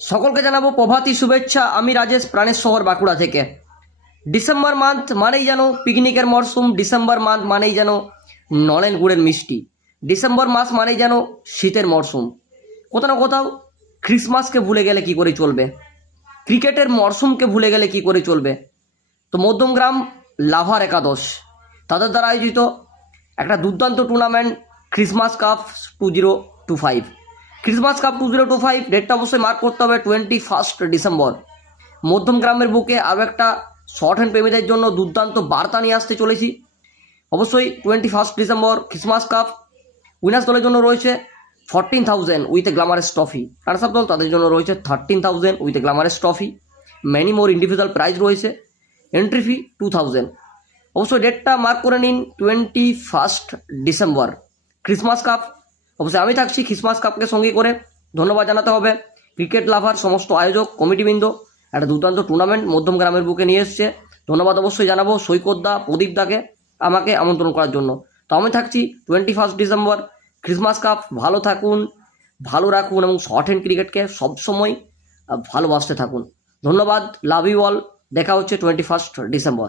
সকলকে জানাবো প্রভাতী শুভেচ্ছা। আমি রাজেশ, প্রাণের শহর বাঁকুড়া থেকে। ডিসেম্বর মান্থ মানেই যেন পিকনিকের মরশুম, ডিসেম্বর মান্থ মানেই যেন নলেন গুড়ের মিষ্টি, ডিসেম্বর মাস মানেই যেন শীতের মরশুম। কোথাও না কোথাও ক্রিসমাসকে ভুলে গেলে কি করে চলবে, ক্রিকেটের মরশুমকে ভুলে গেলে কি করে চলবে। তো মধ্যমগ্রাম লাভার একাদশ তাদের দ্বারা আয়োজিত একটা দুর্দান্ত tournament Christmas cup 2025। Christmas cup 2025 ডেটটা অবশ্যই মার্ক করতে হবে 21 ডিসেম্বর। মধ্যমগ্রামের বুকে আরও একটা শর্ট হ্যান্ড প্রেমীদের জন্য দুর্দান্ত বার্তা নিয়ে আসতে চলেছি। অবশ্যই 21 ডিসেম্বর ক্রিসমাস কাপ উইনার্স দলের জন্য রয়েছে 14,000 with a glamorous trophy. Runners দল তাদের জন্য রয়েছে 13,000 with a glamorous trophy. Many more individual prize রয়েছে। Entry fee 2,000। অবশ্যই ডেটটা মার্ক করে নিন 21 ডিসেম্বর ক্রিসমাস কাপ। অবশ্যই আমি থাকছি ক্রিসমাস কাপকে সঙ্গে করে। ধন্যবাদ জানাতে হবে ক্রিকেট লাভার সমস্ত আয়োজক কমিটিবৃন্দ, একটা দুর্দান্ত টুর্নামেন্ট মধ্যমগ্রামের বুকে নিয়ে এসছে। ধন্যবাদ অবশ্যই জানাবো সৈকত দা, প্রদীপ দাকে আমাকে আমন্ত্রণ করার জন্য। তো আমি থাকছি 21 ডিসেম্বর ক্রিসমাস কাপ। ভালো থাকুন, ভালো রাখুন এবং শর্ট হ্যান্ড ক্রিকেটকে সবসময় ভালোবাসতে থাকুন। ধন্যবাদ, লাভ ইউ অল। দেখা হচ্ছে 21 ডিসেম্বর।